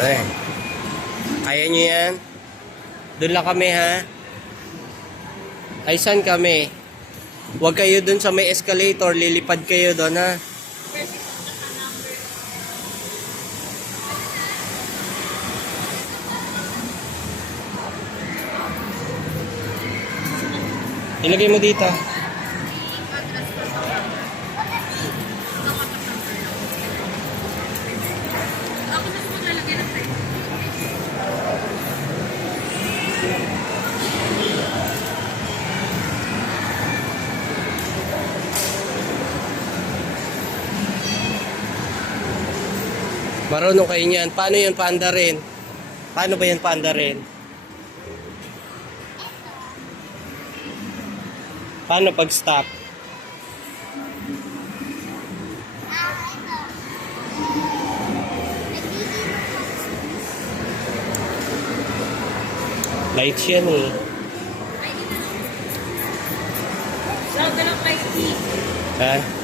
Ay. Kaya nyo yan? Doon lang kami ha? Ay, saan kami? Huwag kayo doon sa may escalator. Lilipad kayo doon ha? Ilagay mo dito. Marunong kayo niyan. Paano yan paanda rin? Paano ba yan paanda rin? Paano pag stop? Lights yan eh. Sound na lang kay Ha?